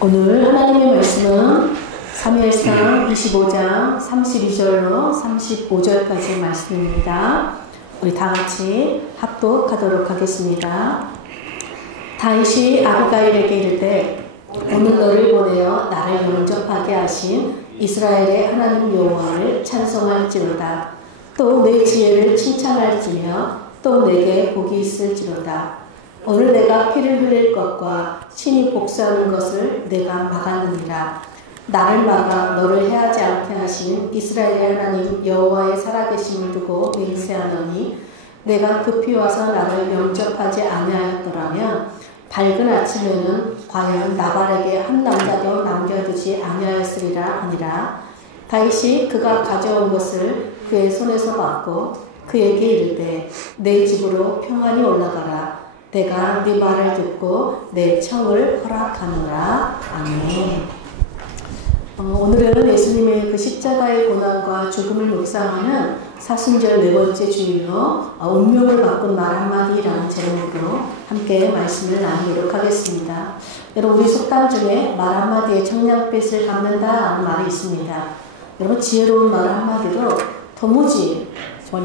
오늘 하나님의 말씀은 사무엘상 25장 32절로 35절까지 말씀입니다. 우리 다 같이 합독하도록 하겠습니다. 다윗이 아비가일에게 이르되 오늘 너를 보내어 나를 영접하게 하신 이스라엘의 하나님 여호와를 찬송할지로다. 또 내 지혜를 칭찬할지며 또 내게 복이 있을지로다. 오늘 내가 피를 흘릴 것과 친히 복수하는 것을 내가 막았느니라. 나를 막아 너를 해하지 않게 하신 이스라엘의 하나님 여호와의 살아계심을 두고 맹세하노니 내가 급히 와서 나를 영접하지 아니하였더라면 밝은 아침에는 과연 나발에게 한 남자도 남겨두지 아니하였으리라 하니라. 다윗이 그가 가져온 것을 그의 손에서 받고 그에게 이르되 내 집으로 평안히 올라가라. 내가 네 말을 듣고 내 청을 허락하노라. 아멘. 오늘은 예수님의 그 십자가의 고난과 죽음을 묵상하는 사순절 네 번째 주일로 운명을 바꾼 말 한마디라는 제목으로 함께 말씀을 나누도록 하겠습니다. 여러분, 우리 속담 중에 말 한마디에 청량빛을 담는다는 말이 있습니다. 여러분, 지혜로운 말 한마디로 도무지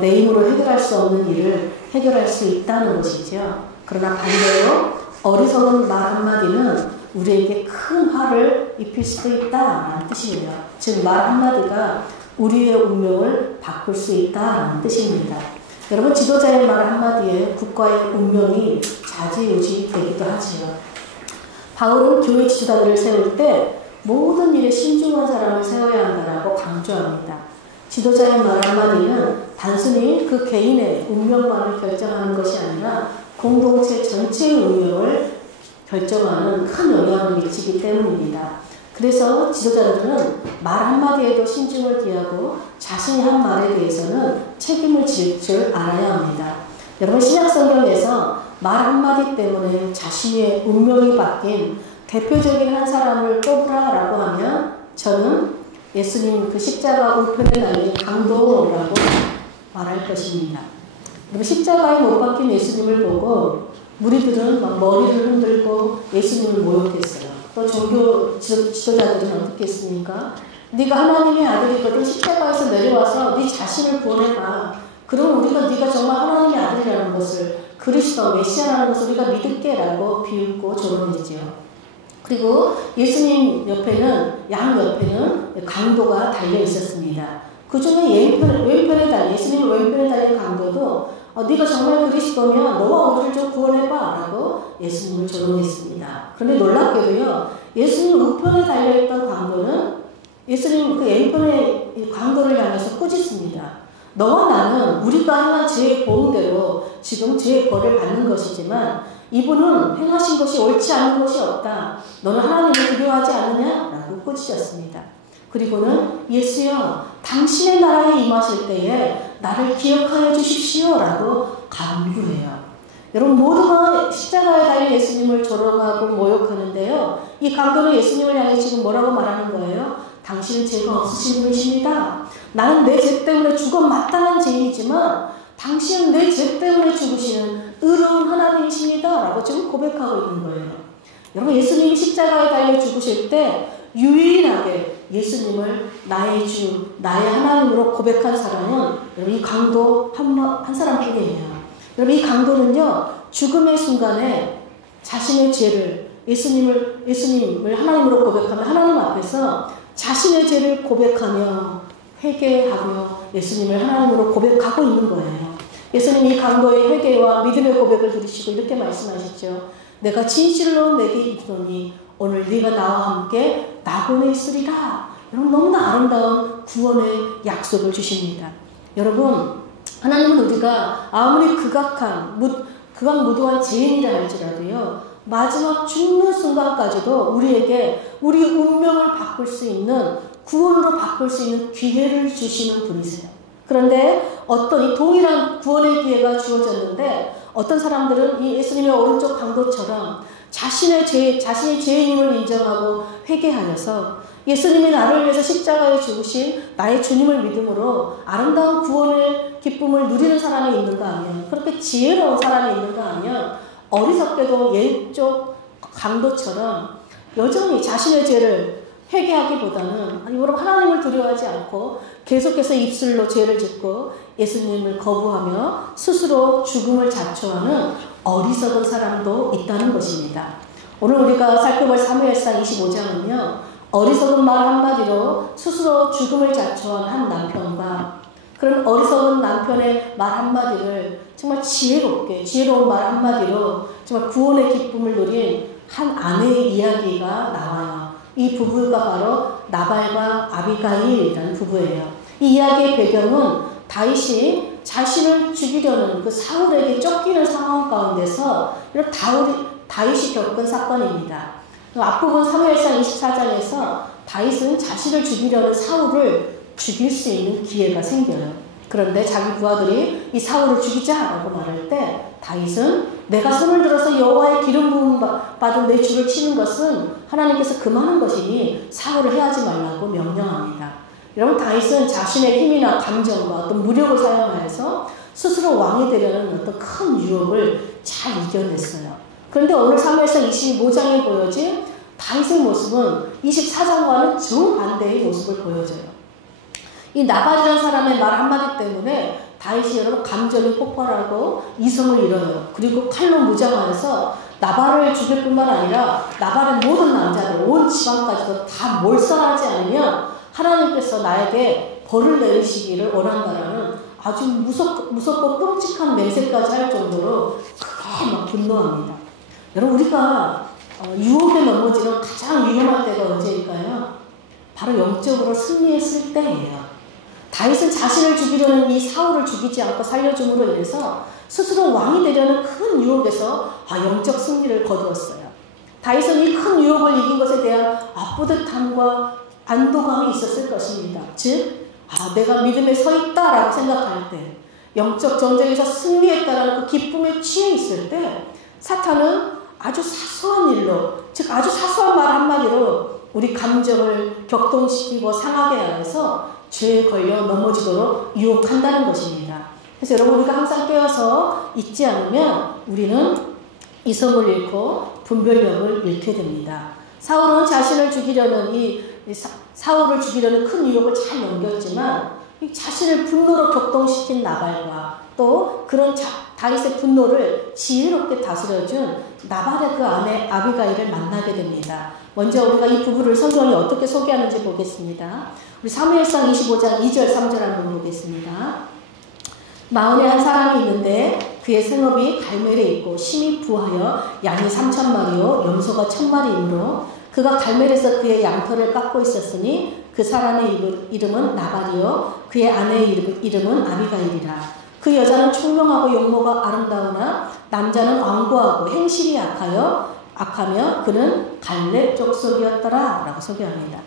내 힘으로 해결할 수 없는 일을 해결할 수 있다는 것이죠. 그러나 반대로 어리석은 말 한마디는 우리에게 큰 화를 입힐 수도 있다라는 뜻이에요. 즉, 말 한마디가 우리의 운명을 바꿀 수 있다라는 뜻입니다. 여러분, 지도자의 말 한마디에 국가의 운명이 좌지우지 되기도 하지요. 바울은 교회 지도자들을 세울 때 모든 일에 신중한 사람을 세워야 한다라고 강조합니다. 지도자의 말 한마디는 단순히 그 개인의 운명만을 결정하는 것이 아니라 공동체 전체의 운명을 결정하는 큰 영향을 미치기 때문입니다. 그래서 지도자들은 말 한마디에도 신중을 기하고 자신이 한 말에 대해서는 책임을 질 줄 알아야 합니다. 여러분, 신약성경에서 말 한마디 때문에 자신의 운명이 바뀐 대표적인 한 사람을 꼽으라라고 하면 저는 예수님 그 십자가 우편에 달린 강도라고 말할 것입니다. 십자가에 못 박힌 예수님을 보고 무리들은 막 머리를 흔들고 예수님을 모욕했어요. 또 종교 지도자들은 어떻게 했습니까? 네가 하나님의 아들이거든 십자가에서 내려와서 네 자신을 구원해봐. 그럼 우리가 네가 정말 하나님의 아들이라는 것을, 그리스도 메시아라는 것을 우리가 믿을게라고 비웃고 조롱했죠. 그리고 예수님 옆에는, 양 옆에는 강도가 달려 있었습니다. 그 중에 왼편에 달린, 예수님 왼편에 달린 강도도 네가 정말 그리스도면 너와 우리를 좀 구원해봐 라고 예수님을 조롱했습니다. 그런데 놀랍게도요, 예수님 우편에 달려있던 강도는 예수님 그 왼편의 강도를 향해서 꾸짖습니다. 너와 나는 우리가 행한 죄의 보응대로 지금 죄의 벌을 받는 것이지만 이분은 행하신 것이 옳지 않은 것이 없다. 너는 하나님을 두려워하지 않느냐? 라고 꾸짖었습니다. 그리고는 예수여, 당신의 나라에 임하실 때에 나를 기억하여 주십시오 라고 간구해요. 여러분, 모두가 십자가에 달린 예수님을 조롱하고 모욕하는데요, 이 강도는 예수님을 향해 지금 뭐라고 말하는 거예요? 당신은 죄가 없으신 분이십니다. 나는 내 죄 때문에 죽어 마땅한 죄인이지만 당신은 내 죄 때문에 죽으시는 의로운 하나님이십니다 라고 지금 고백하고 있는 거예요. 여러분, 예수님이 십자가에 달려 죽으실 때 유일하게 예수님을 나의 주, 나의 하나님으로 고백한 사람은 여러분 이 강도 한 사람뿐이에요. 여러분, 이 강도는요, 죽음의 순간에 자신의 죄를, 예수님을 하나님으로 고백하며 하나님 앞에서 자신의 죄를 고백하며 회개하며 예수님을 하나님으로 고백하고 있는 거예요. 예수님이 이 강도의 회개와 믿음의 고백을 들으시고 이렇게 말씀하시죠. 내가 진실로 내게 이르노니 오늘 네가 나와 함께 낙원에 있으리라. 여러분, 너무나 아름다운 구원의 약속을 주십니다. 여러분, 하나님은 우리가 아무리 극악무도한 죄인이라 할지라도요, 마지막 죽는 순간까지도 우리에게 우리 운명을 바꿀 수 있는, 구원으로 바꿀 수 있는 기회를 주시는 분이세요. 그런데 어떤 이 동일한 구원의 기회가 주어졌는데 어떤 사람들은 이 예수님의 오른쪽 강도처럼 자신의 죄인임을 인정하고 회개하여서 예수님이 나를 위해서 십자가에 죽으신 나의 주님을 믿음으로 아름다운 구원의 기쁨을 누리는 사람이 있는가 하면, 그렇게 지혜로운 사람이 있는가 하면 어리석게도 왼쪽 강도처럼 여전히 자신의 죄를 회개하기보다는 여러분 하나님을 두려워하지 않고 계속해서 입술로 죄를 짓고 예수님을 거부하며 스스로 죽음을 자초하는 어리석은 사람도 있다는 것입니다. 오늘 우리가 살펴볼 사무엘상 25장은요. 어리석은 말 한마디로 스스로 죽음을 자초한 한 남편과 그런 어리석은 남편의 말 한마디를 정말 지혜로운 말 한마디로 정말 구원의 기쁨을 누린 한 아내의 이야기가 나와요. 이 부부가 바로 나발과 아비가일이라는 부부예요. 이 이야기의 배경은 다윗이 자신을 죽이려는 그 사울에게 쫓기는 상황 가운데서 이런 다윗이 겪은 사건입니다. 앞부분 사무엘상 24장에서 다윗은 자신을 죽이려는 사울을 죽일 수 있는 기회가 생겨요. 그런데 자기 부하들이 이 사울을 죽이자라고 말할 때 다윗은 내가 손을 들어서 여호와의 기름 부음 받은 내 주를 치는 것은 하나님께서 금하는 것이니 사울을 해하지 말라고 명령합니다. 여러분 다윗은 자신의 힘이나 감정과 어떤 무력을 사용하여서 스스로 왕이 되려는 어떤 큰 유혹을 잘 이겨냈어요. 그런데 오늘 사무엘상 25장에 보여진 다윗의 모습은 24장과는 정반대의 모습을 보여줘요. 이 나발이라는 사람의 말 한마디 때문에 다윗이 여러분 감정이 폭발하고 이성을 잃어요. 그리고 칼로 무장하여서 나발을 죽일 뿐만 아니라 나발의 모든 남자들, 온 지방까지도 다 몰살하지 않으면 하나님께서 나에게 벌을 내리시기를 원한다라는 아주 무섭고 끔찍한 맹세까지 할 정도로 크게 막 분노합니다. 여러분 우리가 유혹에 넘어지는 가장 위험한 때가 언제일까요? 바로 영적으로 승리했을 때예요. 다윗은 자신을 죽이려는 이 사울을 죽이지 않고 살려줌으로 인해서 스스로 왕이 되려는 큰 유혹에서 영적 승리를 거두었어요. 다윗은 이 큰 유혹을 이긴 것에 대한 뿌듯함과 안도감이 있었을 것입니다. 즉, 내가 믿음에 서 있다라고 생각할 때, 영적 전쟁에서 승리했다라는 그 기쁨에 취해 있을 때, 사탄은 아주 사소한 일로, 즉 아주 사소한 말 한마디로 우리 감정을 격동시키고 상하게 하여서 죄에 걸려 넘어지도록 유혹한다는 것입니다. 그래서 여러분 우리가 항상 깨어서 있지 않으면 우리는 이성을 잃고 분별력을 잃게 됩니다. 사울은 자신을 죽이려는 사울을 죽이려는 큰 유혹을 잘 넘겼지만 자신을 분노로 격동시킨 나발과 또 그런 다윗의 분노를 지혜롭게 다스려준 나발의 그 아내 아비가일을 만나게 됩니다. 먼저 우리가 이 부부를 성경이 어떻게 소개하는지 보겠습니다. 우리 사무엘상 25장 2절 3절 한번 보겠습니다. 마온에 한 사람이 있는데 그의 생업이 갈멜에 있고 심히 부하여 양이 3,000마리요 염소가 1,000마리이므로 그가 갈멜에서 그의 양털을 깎고 있었으니 그 사람의 이름은 나발이요 그의 아내의 이름은 아비가일이라. 그 여자는 총명하고 용모가 아름다우나 남자는 완고하고 행실이 악하며 그는 갈렙 족속이었더라 라고 소개합니다.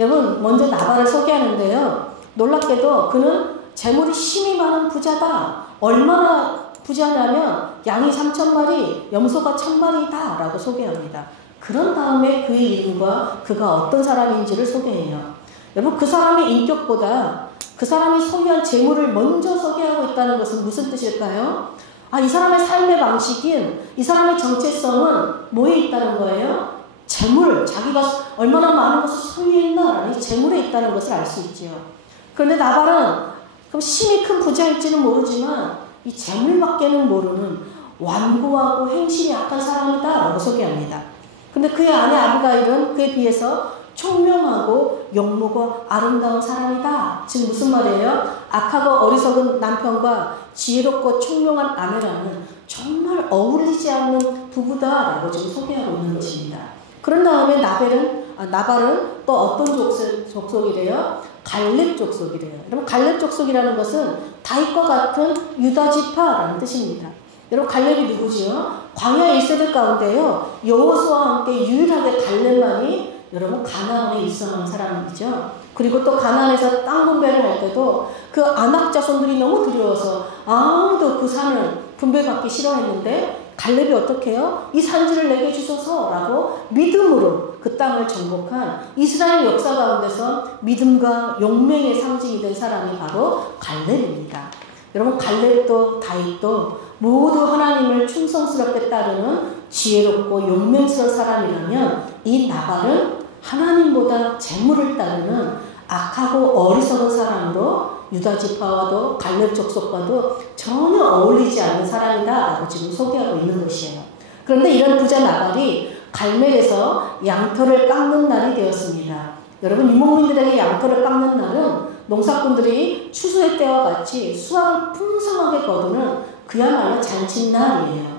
여러분 먼저 나발을 소개하는데요. 놀랍게도 그는 재물이 심히 많은 부자다. 얼마나 부자냐면 양이 3,000마리, 염소가 1,000마리다 라고 소개합니다. 그런 다음에 그의 이름과 그가 어떤 사람인지를 소개해요. 여러분 그 사람의 인격보다 그 사람이 소유한 재물을 먼저 소개하고 있다는 것은 무슨 뜻일까요? 이 사람의 삶의 방식인 이 사람의 정체성은 뭐에 있다는 거예요? 재물, 자기가 얼마나 많은 것을 소유했나라는 재물에 있다는 것을 알 수 있죠. 그런데 나발은 그럼 심히 큰 부자일지는 모르지만 이 재물밖에는 모르는 완고하고 행실이 약한 사람이다 라고 소개합니다. 근데 그의 아내 아비가일은 그에 비해서 총명하고 용모가 아름다운 사람이다. 지금 무슨 말이에요? 악하고 어리석은 남편과 지혜롭고 총명한 아내라는 정말 어울리지 않는 부부다라고 지금 소개하고 있는 것입니다. 그런 다음에 나발은 또 어떤 족속이래요? 갈렙 족속이래요. 여러분 갈렙 족속이라는 것은 다윗과 같은 유다 지파라는 뜻입니다. 여러분 갈렙이 누구지요? 광야 1세대 가운데요. 여호수아와 함께 유일하게 갈렙만이 여러분 가나안에 입성한 사람이죠. 그리고 또 가나안에서 땅 분배를 할 때도 그 아낙 자손들이 너무 두려워서 아무도 그 산을 분배받기 싫어했는데 갈렙이 어떻게 해요? 이 산지를 내게 주소서라고 믿음으로 그 땅을 정복한 이스라엘 역사 가운데서 믿음과 용맹의 상징이 된 사람이 바로 갈렙입니다. 여러분 갈렙도 다윗도 모두 하나님을 충성스럽게 따르는 지혜롭고 용맹스러운 사람이라면 이 나발은 하나님보다 재물을 따르는 악하고 어리석은 사람으로 유다 지파와도 갈렙 족속과도 전혀 어울리지 않는 사람이다라고 지금 소개하고 있는 것이에요. 그런데 이런 부자 나발이 갈멜에서 양털을 깎는 날이 되었습니다. 여러분, 유목민들에게 양털을 깎는 날은 농사꾼들이 추수의 때와 같이 수확을 풍성하게 거두는 그야말로 잔칫날이에요.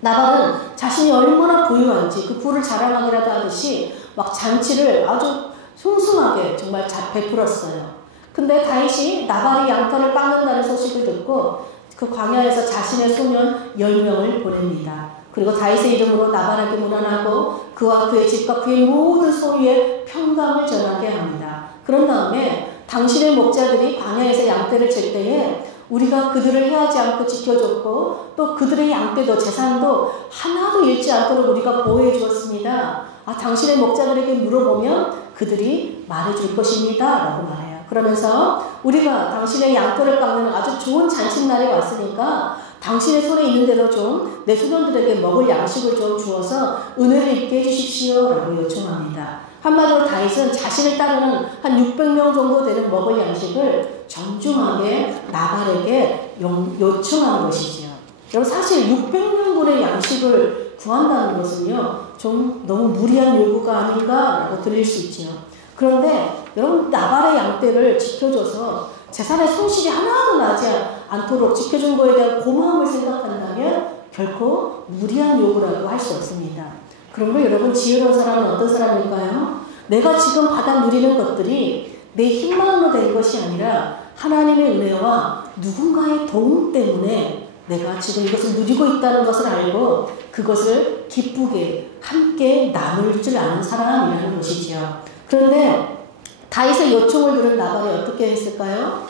나발은 자신이 얼마나 부유한지 그 부를 자랑하기라도 하듯이 막 잔치를 아주 숭숭하게 정말 베풀었어요. 근데 다윗이 나발이 양털을 깎는다는 소식을 듣고 그 광야에서 자신의 소년 10명을 보냅니다. 그리고 다윗의 이름으로 나발에게 문안하고 그와 그의 집과 그의 모든 소유에 평강을 전하게 합니다. 그런 다음에 당신의 목자들이 광야에서 양떼를 칠 때에 우리가 그들을 해하지 않고 지켜줬고 또 그들의 양떼도 재산도 하나도 잃지 않도록 우리가 보호해 주었습니다. 당신의 목자들에게 물어보면 그들이 말해줄 것입니다 라고 말해요. 그러면서 우리가 당신의 양털을 깎는 아주 좋은 잔칫날이 왔으니까 당신의 손에 있는 대로 좀 내 소년들에게 먹을 양식을 좀 주어서 은혜를 입게 해주십시오 라고 요청합니다. 한마디로 다윗은 자신을 따르는 한 600명 정도 되는 먹을 양식을 정중하게 나발에게 요청하는 것이지요. 여러분, 사실 600명분의 양식을 구한다는 것은요, 좀 너무 무리한 요구가 아닌가라고 들릴 수 있지요. 그런데 여러분, 나발의 양떼를 지켜줘서 재산의 손실이 하나도 나지 않도록 지켜준 거에 대한 고마움을 생각한다면 결코 무리한 요구라고 할 수 없습니다. 그러면 여러분, 지혜로운 사람은 어떤 사람일까요? 내가 지금 받아 누리는 것들이 내 힘만으로 된 것이 아니라 하나님의 은혜와 누군가의 도움 때문에 내가 지금 이것을 누리고 있다는 것을 알고 그것을 기쁘게 함께 나눌 줄 아는 사람이라는 것이지요. 그런데 다윗의 요청을 들은 나발이 어떻게 했을까요?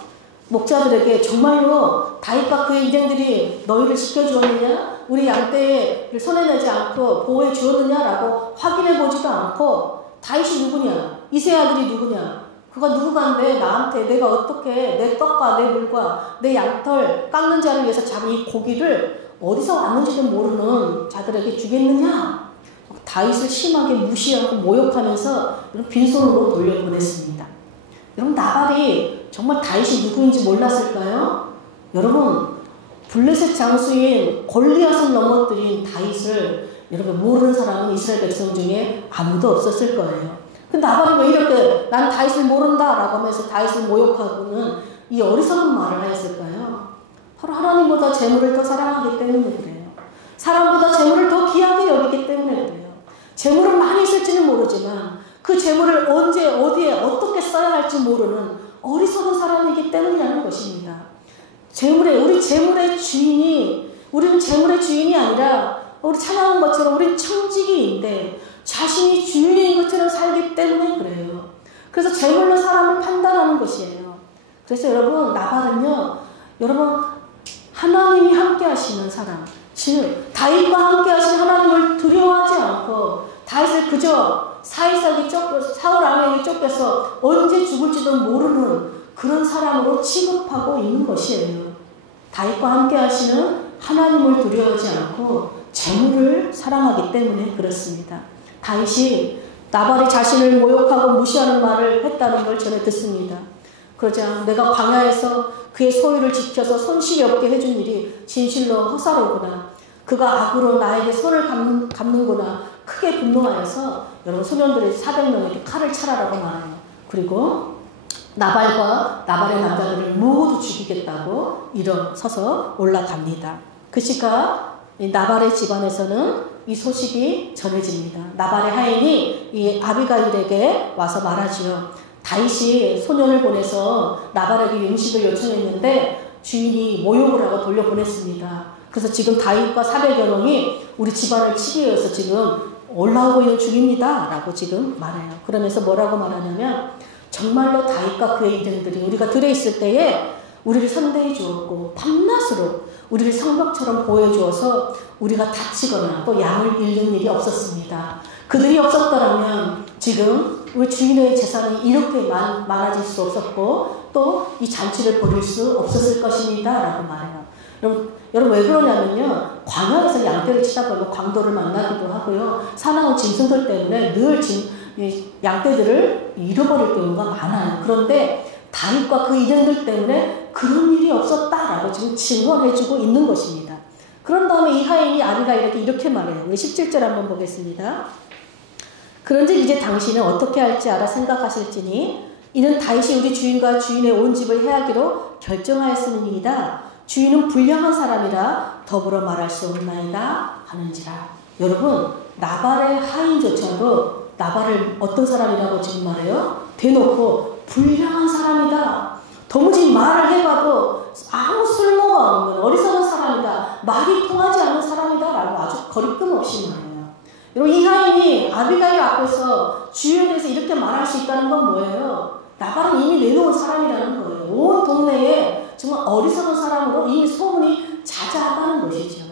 목자들에게 정말로 다윗과 그의 일행들이 너희를 지켜주었느냐? 우리 양떼를 손해내지 않고 보호해 주었느냐라고 확인해 보지도 않고 다윗이 누구냐? 이새의 아들이 누구냐? 그가 누구간데 나한테 내가 어떻게 내 떡과 내 물과 내 양털 깎는 자를 위해서 잡은 이 고기를 어디서 왔는지도 모르는 자들에게 주겠느냐? 다윗을 심하게 무시하고 모욕하면서 빈손으로 돌려보냈습니다. 여러분, 나발이 정말 다윗이 누구인지 몰랐을까요? 여러분, 블레셋 장수인 골리앗을 넘어뜨린 다윗을 여러분 모르는 사람은 이스라엘 백성 중에 아무도 없었을 거예요. 근데 나발이 왜 이렇게 난 다윗을 모른다 라고 하면서 다윗을 모욕하고는 이 어리석은 말을 하였을까요? 바로 하나님보다 재물을 더 사랑하기 때문에 그래요. 사람보다 재물을 더 귀하게 여기기 때문에 그래요. 재물은 많이 있을지는 모르지만 그 재물을 언제 어디에 어떻게 써야 할지 모르는 어리석은 사람이기 때문이라는 것입니다. 우리 재물의 주인이, 우리는 재물의 주인이 아니라 우리 찬양한 것처럼 우리는 청지기인데 자신이 주인인 것처럼 살기 때문에 그래요. 그래서 재물로 사람을 판단하는 것이에요. 그래서 여러분, 나발은요, 여러분, 하나님이 함께 하시는 사람, 즉 다윗과 함께 하신 하나님을 두려워하지 않고 다윗을 그저 사울 왕에게 쫓겨서 언제 죽을지도 모르는 그런 사람으로 취급하고 있는 것이에요. 다윗과 함께 하시는 하나님을 두려워하지 않고 재물을 사랑하기 때문에 그렇습니다. 다윗이 나발이 자신을 모욕하고 무시하는 말을 했다는 걸 전해 듣습니다. 그러자 내가 광야에서 그의 소유를 지켜서 손실이 없게 해준 일이 진실로 허사로구나. 그가 악으로 나에게 손을 감는구나. 크게 분노하여서 여러분 소년들의 400명에게 칼을 차라라고 말해요. 그리고 나발과 나발의 남자들을 모두 죽이겠다고 일어서서 올라갑니다. 그 시각 나발의 집안에서는 이 소식이 전해집니다. 나발의 하인이 이 아비가일에게 와서 말하지요. 다윗이 소년을 보내서 나발에게 음식을 요청했는데 주인이 모욕을 하고 돌려보냈습니다. 그래서 지금 다윗과 400여 명이 우리 집안을 치기 위해서 지금 올라오고 있는 중입니다 라고 지금 말해요. 그러면서 뭐라고 말하냐면 정말로 다윗과 그의 일행들이 우리가 들에 있을 때에 우리를 선대해 주었고 밤낮으로 우리를 성벽처럼 보호해 주어서 우리가 다치거나 또 양을 잃는 일이 없었습니다. 그들이 없었더라면 지금 우리 주인의 재산이 이렇게 많아질 수 없었고 또 이 잔치를 벌일 수 없었을 것입니다 라고 말해요. 여러분 왜 그러냐면요. 광야에서 양떼를 치다 보면 광도를 만나기도 하고요. 사나운 짐승들 때문에 늘 양떼들을 잃어버릴 경우가 많아요. 그런데 다윗과 그 일행들 때문에 그런 일이 없었다라고 지금 증언해주고 있는 것입니다. 그런 다음에 이 하인이 아비가일에게 이렇게 말해요. 17절 한번 보겠습니다. 그런즉 이제 당신은 어떻게 할지 알아 생각하실지니 이는 다윗이 우리 주인과 주인의 온 집을 해하기로 결정하였음이니이다. 주인은 불량한 사람이라 더불어 말할 수 없나이다 하는지라. 여러분 나발의 하인조차도 나발을 어떤 사람이라고 지금 말해요? 대놓고 불량한 사람이다. 도무지 말을 해봐도 아무 쓸모가 없는 어리석은 사람이다. 말이 통하지 않는 사람이다 라고 아주 거리낌 없이 말해요. 여러분 이 하인이 아비가일 앞에서 주인에 대해서 이렇게 말할 수 있다는 건 뭐예요? 나발은 이미 내놓은 사람이라는 거예요. 온 동네에 정말 어리석은 사람으로 이미 소문이 자자하다는 것이죠.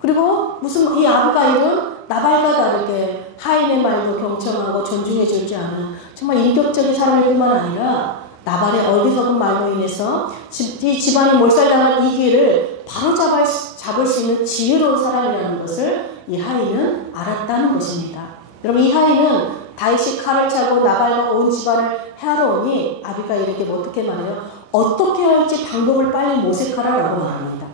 그리고 무슨 이 아비가일은 나발과 다르게 하인의 말도 경청하고 존중해주지 않은 정말 인격적인 사람일 뿐만 아니라 나발의 어리석은 말로 인해서 이 집안이 몰살당한 이 길을 바로 잡을 수 있는 지혜로운 사람이라는 것을 이 하인은 알았다는 것입니다. 여러분 이 하인은 다윗이 칼을 차고 나발과 온 집안을 해하러 오니 아비가일에게 어떻게 말해요? 어떻게 할지 방법을 빨리 모색하라라고 말합니다.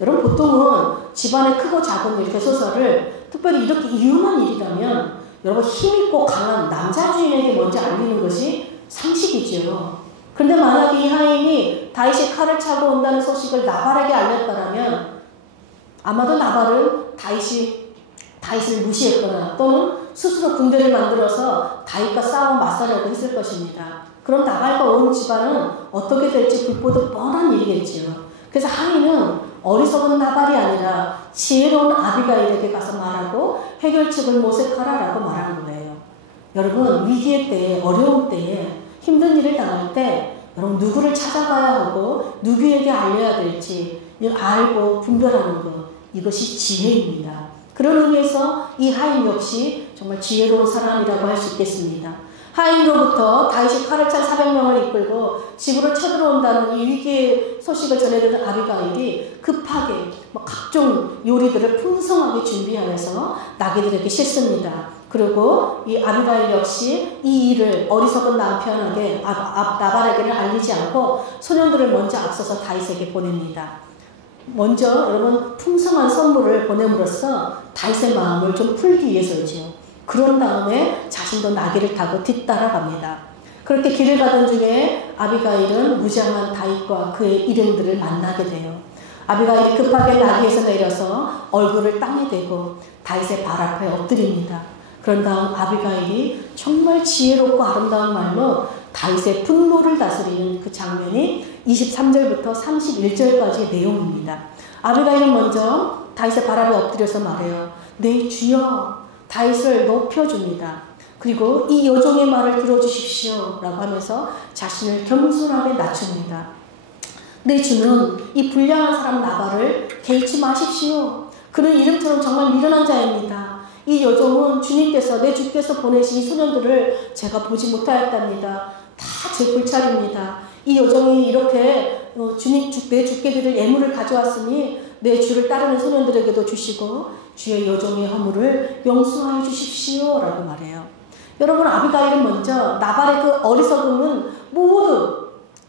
여러분 보통은 집안의 크고 작은 일, 대소사를 특별히 이렇게 위험한 일이라면 여러분 힘있고 강한 남자 주인에게 먼저 알리는 것이 상식이지요. 그런데 만약에 이 하인이 다윗이 칼을 차고 온다는 소식을 나발에게 알렸다면 아마도 나발은 다윗을 무시했거나 또는 스스로 군대를 만들어서 다윗과 싸워 맞서려고 했을 것입니다. 그럼 나발과 온 집안은 어떻게 될지 불보듯 뻔한 일이겠지요. 그래서 하인은 어리석은 나발이 아니라 지혜로운 아비가일에게 가서 말하고 해결책을 모색하라라고 말하는 거예요. 여러분 위기의 때에 어려운 때에 힘든 일을 당할 때 여러분 누구를 찾아가야 하고 누구에게 알려야 될지 알고 분별하는 것 이것이 지혜입니다. 그런 의미에서 이 하인 역시 정말 지혜로운 사람이라고 할 수 있겠습니다. 하인으로부터 다윗이 칼을 찬 400명을 이끌고 집으로 쳐들어온다는 이 위기의 소식을 전해들은 아비가일이 급하게 각종 요리들을 풍성하게 준비하여서 나귀들에게 싣습니다. 그리고 이 아비가일 역시 이 일을 어리석은 남편에게 나발에게는 알리지 않고 소년들을 먼저 앞서서 다윗에게 보냅니다. 먼저 여러분 풍성한 선물을 보냄으로써 다윗의 마음을 좀 풀기 위해서이죠. 그런 다음에 자신도 나귀를 타고 뒤따라갑니다. 그렇게 길을 가던 중에 아비가일은 무장한 다윗과 그의 일행들을 만나게 돼요. 아비가일이 급하게 나귀에서 내려서 얼굴을 땅에 대고 다윗의 발 앞에 엎드립니다. 그런 다음 아비가일이 정말 지혜롭고 아름다운 말로 다윗의 분노를 다스리는 그 장면이 23절부터 31절까지의 내용입니다. 아비가일은 먼저 다윗의 발 앞에 엎드려서 말해요. 내 주여 다윗을 높여줍니다. 그리고 이 여종의 말을 들어주십시오 라고 하면서 자신을 겸손하게 낮춥니다. 내 주는 이 불량한 사람 나발을 개의치 마십시오. 그는 이름처럼 정말 미련한 자입니다. 이 여종은 주님께서 내 주께서 보내신 이 소년들을 제가 보지 못하였답니다. 다 제 불찰입니다. 이 여종이 이렇게 내 주께 드릴 예물을 가져왔으니 내 주를 따르는 소년들에게도 주시고 주의 여종의 허물을 용서하여 주십시오 라고 말해요. 여러분 아비가일은 먼저 나발의 그 어리석음은 모두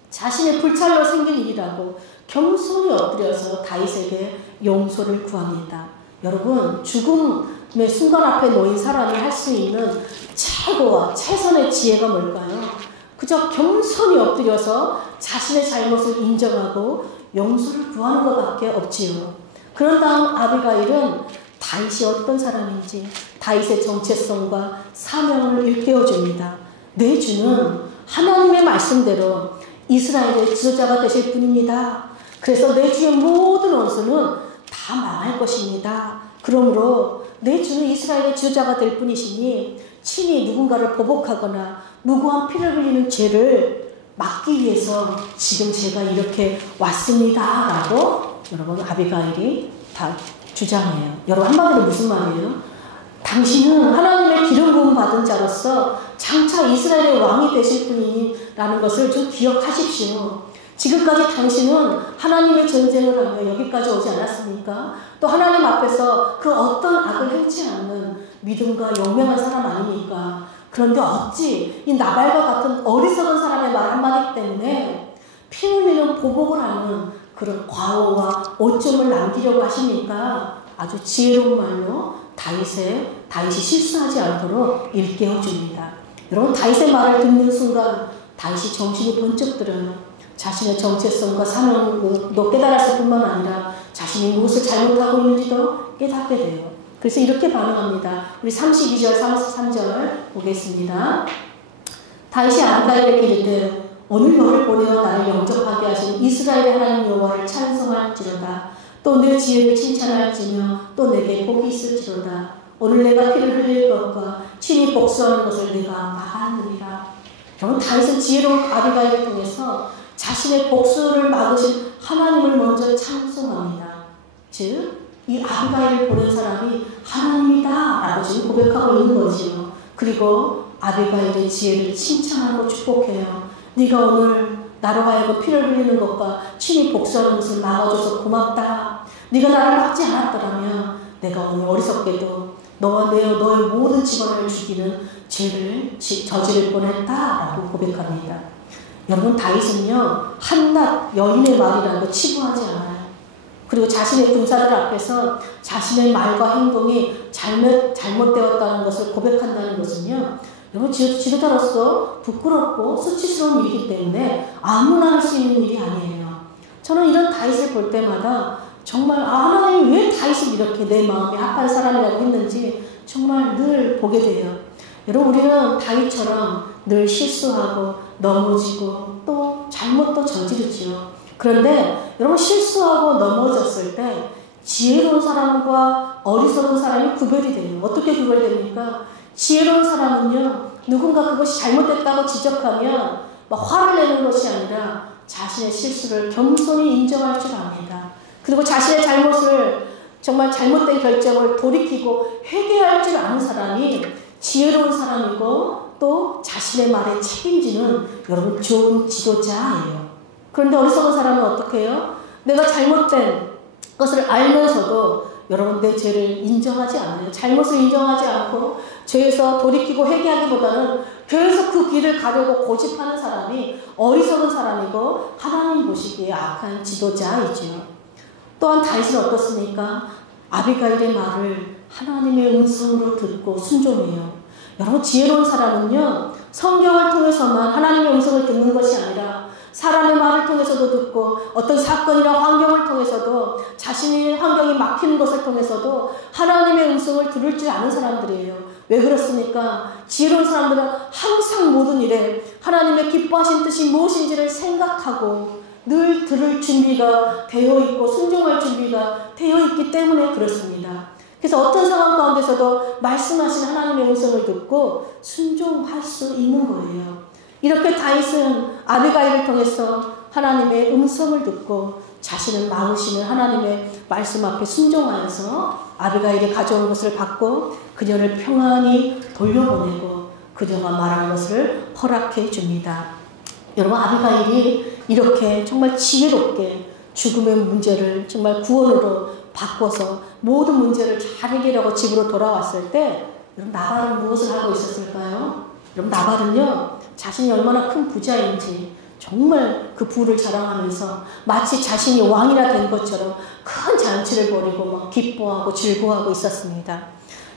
자신의 불찰로 생긴 일이라고 겸손히 엎드려서 다윗에게 용서를 구합니다. 여러분 죽음의 순간 앞에 놓인 사람이 할 수 있는 최고와 최선의 지혜가 뭘까요? 그저 겸손히 엎드려서 자신의 잘못을 인정하고 용서를 구하는 것밖에 없지요. 그런 다음 아비가일은 다윗이 어떤 사람인지 다윗의 정체성과 사명을 일깨워줍니다. 내 주는 하나님의 말씀대로 이스라엘의 지도자가 되실 분입니다. 그래서 내 주의 모든 원수는 다 망할 것입니다. 그러므로 내 주는 이스라엘의 지도자가 될 분이시니 친히 누군가를 보복하거나 무고한 피를 흘리는 죄를 막기 위해서 지금 제가 이렇게 왔습니다 라고 여러분 아비가일이 다 주장해요. 여러분 한마디로 무슨 말이에요? 당신은 하나님의 기름 부음 받은 자로서 장차 이스라엘의 왕이 되실 분이라는 것을 좀 기억하십시오. 지금까지 당신은 하나님의 전쟁을 하며 여기까지 오지 않았습니까? 또 하나님 앞에서 그 어떤 악을 행치 않는 믿음과 용맹한 사람 아닙니까? 그런데 어찌 이 나발과 같은 어리석은 사람의 말 한마디 때문에 피 흘리는 보복을 하는 그런 과오와 오점을 남기려고 하십니까? 아주 지혜로운 말로 다윗이 실수하지 않도록 일깨워 줍니다. 여러분, 다윗의 말을 듣는 순간 다윗이 정신이 번쩍 들어요. 자신의 정체성과 사명도 깨달았을 뿐만 아니라 자신이 무엇을 잘못하고 있는지도 깨닫게 돼요. 그래서 이렇게 반응합니다. 우리 32절, 33절 보겠습니다. 다윗이 아비가일에게 이르되 오늘 너를 보내어 나를 영접하게 하신 이스라엘의 하나님 여호와를 찬송할지로다. 또 내 지혜를 칭찬할지며 또 내게 복이 있을지로다. 오늘 내가 피를 흘릴 것과 친히 복수하는 것을 내가 막았느니라. 여러분, 다윗은 지혜로운 아비가일을 통해서 자신의 복수를 막으신 하나님을 먼저 찬송합니다. 즉, 이 아비가일을 보낸 사람이 하나님이다 라고 지금 고백하고 있는 거지요. 그리고 아비가일의 지혜를 칭찬하고 축복해요. 네가 오늘 나로 하여금 피를 흘리는 것과 친히 복수하는 것을 막아줘서 고맙다. 네가 나를 막지 않았더라면 내가 오늘 어리석게도 너와 너의 모든 집안을 죽이는 죄를 저지를 뻔했다라고 고백합니다. 여러분, 다윗은요 한낱 여인의 말이라고 치부하지 않아요. 그리고 자신의 군사들 앞에서 자신의 말과 행동이 잘못되었다는 것을 고백한다는 것은요, 여러분, 지도자로서 부끄럽고 수치스러운 일이기 때문에 아무나 할 수 있는 일이 아니에요. 저는 이런 다윗을 볼 때마다 정말 하나님이 왜 다윗을 이렇게 내 마음에 합한 사람이라고 했는지 정말 늘 보게 돼요. 여러분, 우리는 다윗처럼 늘 실수하고 넘어지고 또 잘못도 저지르지요. 그런데 여러분, 실수하고 넘어졌을 때 지혜로운 사람과 어리석은 사람이 구별이 돼요. 어떻게 구별됩니까? 지혜로운 사람은요, 누군가 그것이 잘못됐다고 지적하면 막 화를 내는 것이 아니라 자신의 실수를 겸손히 인정할 줄 압니다. 그리고 자신의 잘못을, 정말 잘못된 결정을 돌이키고 회개할 줄 아는 사람이 지혜로운 사람이고 또 자신의 말에 책임지는 여러분 좋은 지도자예요. 그런데 어리석은 사람은 어떻게 해요? 내가 잘못된 것을 알면서도 여러분 내 죄를 인정하지 않아요. 잘못을 인정하지 않고 죄에서 돌이키고 회개하기보다는 계속 그 길을 가려고 고집하는 사람이 어리석은 사람이고 하나님 보시기에 악한 지도자이죠. 또한 다윗은 어떻습니까? 아비가일의 말을 하나님의 음성으로 듣고 순종해요. 여러분, 지혜로운 사람은요, 성경을 통해서만 하나님의 음성을 듣는 것이 아니라 사람의 말을 통해서도 듣고 어떤 사건이나 환경을 통해서도 자신의 환경이 막히는 것을 통해서도 하나님의 음성을 들을 줄 아는 사람들이에요. 왜 그렇습니까? 지혜로운 사람들은 항상 모든 일에 하나님의 기뻐하신 뜻이 무엇인지를 생각하고 늘 들을 준비가 되어 있고 순종할 준비가 되어 있기 때문에 그렇습니다. 그래서 어떤 상황 가운데서도 말씀하신 하나님의 음성을 듣고 순종할 수 있는 거예요. 이렇게 다윗은 아비가일을 통해서 하나님의 음성을 듣고 자신을 막으시는 하나님의 말씀 앞에 순종하여서 아비가일이 가져온 것을 받고 그녀를 평안히 돌려보내고 그녀가 말한 것을 허락해 줍니다. 여러분, 아비가일이 이렇게 정말 지혜롭게 죽음의 문제를 정말 구원으로 바꿔서 모든 문제를 잘 해결하고 집으로 돌아왔을 때 여러분, 나발은 무엇을 하고 있었을까요? 여러분, 나발은요, 자신이 얼마나 큰 부자인지 정말 그 부를 자랑하면서 마치 자신이 왕이라 된 것처럼 큰 잔치를 벌이고 막 기뻐하고 즐거워하고 있었습니다.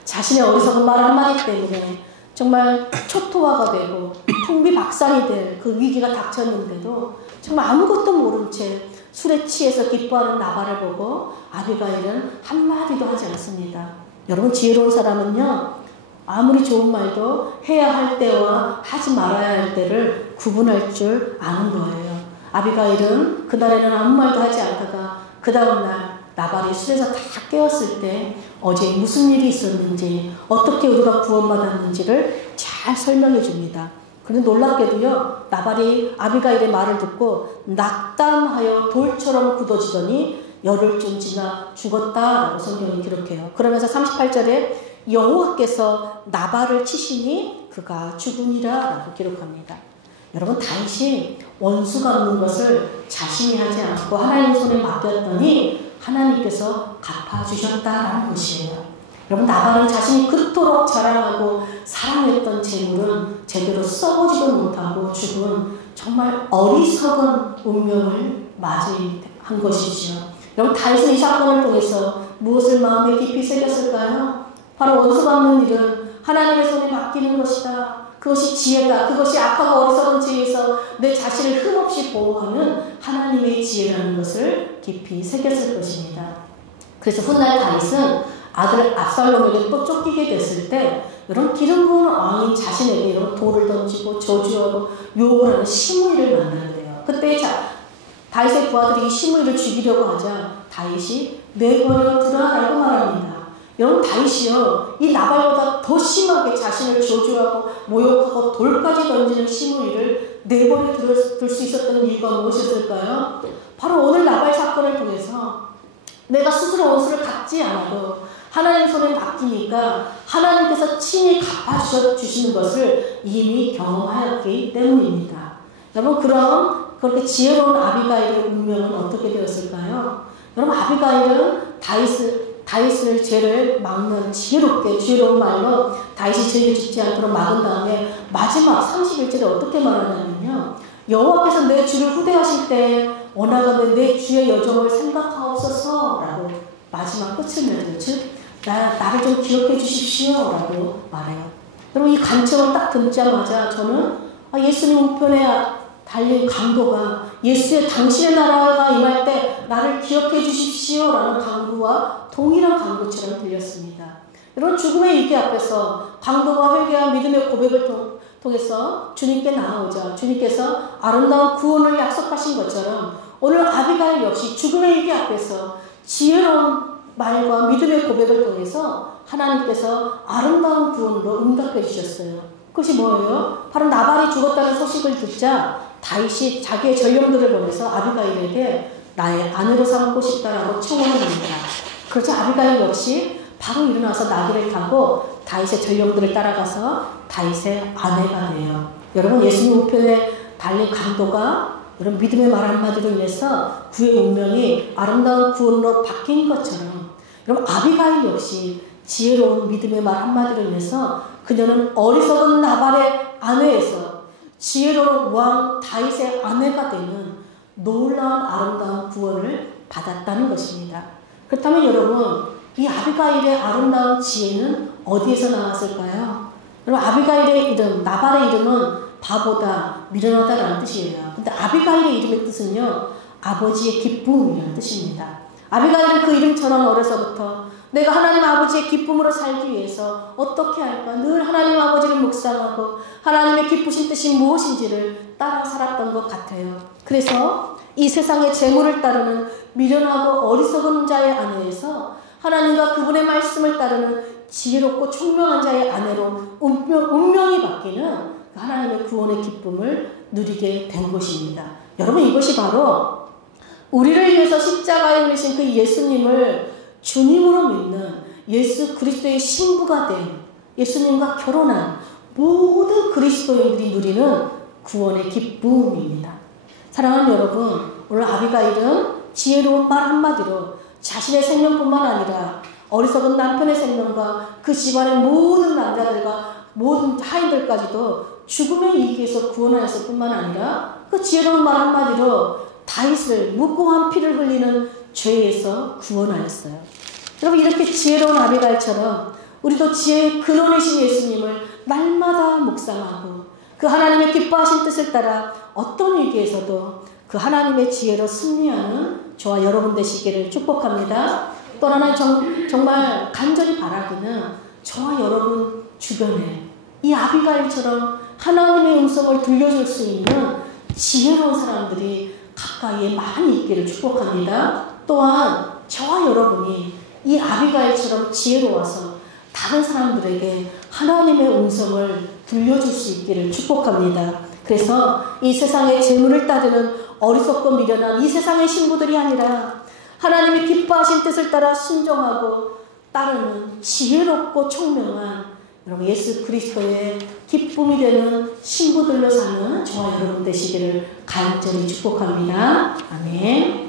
자신의 어리석은 말 한마디 때문에 정말 초토화가 되고 풍비박산이 될 그 위기가 닥쳤는데도 정말 아무것도 모른 채 술에 취해서 기뻐하는 나발을 보고 아비가일은 한마디도 하지 않습니다. 여러분, 지혜로운 사람은요, 아무리 좋은 말도 해야 할 때와 하지 말아야 할 때를 구분할 줄 아는 거예요. 아비가일은 그날에는 아무 말도 하지 않다가 그 다음날 나발이 술에서 다 깨었을 때 어제 무슨 일이 있었는지 어떻게 우리가 구원받았는지를 잘 설명해 줍니다. 그런데 놀랍게도요, 나발이 아비가일의 말을 듣고 낙담하여 돌처럼 굳어지더니 열흘쯤 지나 죽었다라고 성경이 기록해요. 그러면서 38절에 여호와께서 나발을 치시니 그가 죽으니라 라고 기록합니다. 여러분, 다윗이 원수가 없는 것을 자신이 하지 않고 하나님 손에 맡겼더니 하나님께서 갚아주셨다라는 것이에요. 여러분, 나발은 자신이 그토록 자랑하고 사랑했던 재물은 제대로 써보지도 못하고 죽은 정말 어리석은 운명을 맞이한 것이지요. 여러분, 다윗은 이 사건을 통해서 무엇을 마음에 깊이 새겼을까요? 바로 원수가 없는 일은 하나님의 손에 맡기는 것이다. 그것이 지혜다. 그것이 악하고 어리석은 지혜에서 내 자신을 흠없이 보호하는 하나님의 지혜라는 것을 깊이 새겼을 것입니다. 그래서 훗날 다윗은 아들 압살롬에게 또 쫓기게 됐을 때 이런 기름 부은 왕인 자신에게 이런 돌을 던지고 저주하고 욕을 하는 시므이를 만나는데요. 그때 다윗의 부하들이 이 시므이를 죽이려고 하자 다윗이 내버려 두라라고 말합니다. 여러분, 다윗이요, 이 나발보다 더 심하게 자신을 저주하고 모욕하고 돌까지 던지는 시므이를 내버려 둘 수 있었던 이유가 무엇이었을까요? 바로 오늘 나발 사건을 통해서 내가 스스로 원수를 갚지 않아도 하나님 손에 맡기니까 하나님께서 친히 갚아주시는 것을 이미 경험하였기 때문입니다. 여러분, 그럼 그렇게 지혜로운 아비가일의 운명은 어떻게 되었을까요? 여러분, 아비가일은 다윗을 죄를 막는 지혜로운 말로 다윗이 죄를 짓지 않도록 막은 다음에 마지막 31절에 어떻게 말하냐면요, 여호와께서 내 주를 후대하실 때 원하가면 내 주의 여정을 생각하옵소서 라고 마지막 끝을 맺어요. 즉 나를 좀 기억해 주십시오 라고 말해요. 여러분, 이 간청을 딱 듣자마자 저는 예수님 우편에 달린 강도가 예수의 당신의 나라가 임할 때 나를 기억해 주십시오 라는 강구와 동일한 강구처럼 들렸습니다. 여러분, 죽음의 위기 앞에서 강도가 회개한 믿음의 고백을 통해서 주님께 나아오자 주님께서 아름다운 구원을 약속하신 것처럼 오늘 아비가일 역시 죽음의 위기 앞에서 지혜로운 말과 믿음의 고백을 통해서 하나님께서 아름다운 구원으로 응답해 주셨어요. 그것이 뭐예요? 바로 나발이 죽었다는 소식을 듣자 다윗이 자기의 전령들을 보내서 아비가일에게 나의 아내로 삼고 싶다라고 청혼을 합니다. 그렇자 아비가일 역시 바로 일어나서 나귀를 타고 다윗의 전령들을 따라가서 다윗의 아내가 돼요. 여러분, 예수님 우편에 달린 강도가 이런 믿음의 말 한마디로 인해서 그의 운명이 아름다운 구원으로 바뀐 것처럼 여러분, 아비가일 역시 지혜로운 믿음의 말 한마디로 인해서 그녀는 어리석은 나발의 아내에서 지혜로운 왕 다윗의 아내가 되는 놀라운 아름다운 구원을 받았다는 것입니다. 그렇다면 여러분, 이 아비가일의 아름다운 지혜는 어디에서 나왔을까요? 여러분, 아비가일의 이름, 나발의 이름은 바보다, 미련하다라는 뜻이에요. 근데 아비가일의 이름의 뜻은요, 아버지의 기쁨이라는 뜻입니다. 아비가일은 그 이름처럼 어려서부터 내가 하나님 아버지의 기쁨으로 살기 위해서 어떻게 할까 늘 하나님 아버지를 묵상하고 하나님의 기쁘신 뜻이 무엇인지를 따라 살았던 것 같아요. 그래서 이 세상의 재물을 따르는 미련하고 어리석은 자의 아내에서 하나님과 그분의 말씀을 따르는 지혜롭고 총명한 자의 아내로 운명이 바뀌는 하나님의 구원의 기쁨을 누리게 된 것입니다. 여러분, 이것이 바로 우리를 위해서 십자가에 흘리신 그 예수님을 주님으로 믿는 예수 그리스도의 신부가 된 예수님과 결혼한 모든 그리스도인들이 누리는 구원의 기쁨입니다. 사랑하는 여러분, 오늘 아비가일은 지혜로운 말 한마디로 자신의 생명뿐만 아니라 어리석은 남편의 생명과 그 집안의 모든 남자들과 모든 하인들까지도 죽음의 위기에서 구원하였을 뿐만 아니라 그 지혜로운 말 한마디로 다윗을 무고한 피를 흘리는 죄에서 구원하였어요. 여러분, 이렇게 지혜로운 아비가일처럼 우리도 지혜의 근원이신 예수님을 날마다 묵상하고 그 하나님의 기뻐하신 뜻을 따라 어떤 위기에서도 그 하나님의 지혜로 승리하는 저와 여러분 되시기를 축복합니다. 또 하나 정말 간절히 바라기는 저와 여러분 주변에 이 아비가일처럼 하나님의 음성을 들려줄 수 있는 지혜로운 사람들이 가까이에 많이 있기를 축복합니다. 또한 저와 여러분이 이 아비가일처럼 지혜로워서 다른 사람들에게 하나님의 음성을 들려줄 수 있기를 축복합니다. 그래서 이 세상의 재물을 따르는 어리석고 미련한 이 세상의 신부들이 아니라 하나님이 기뻐하신 뜻을 따라 순종하고 따르는 지혜롭고 총명한 여러분 예수 그리스도의 기쁨이 되는 신부들로 사는 저와 여러분 되시기를 간절히 축복합니다. 아멘.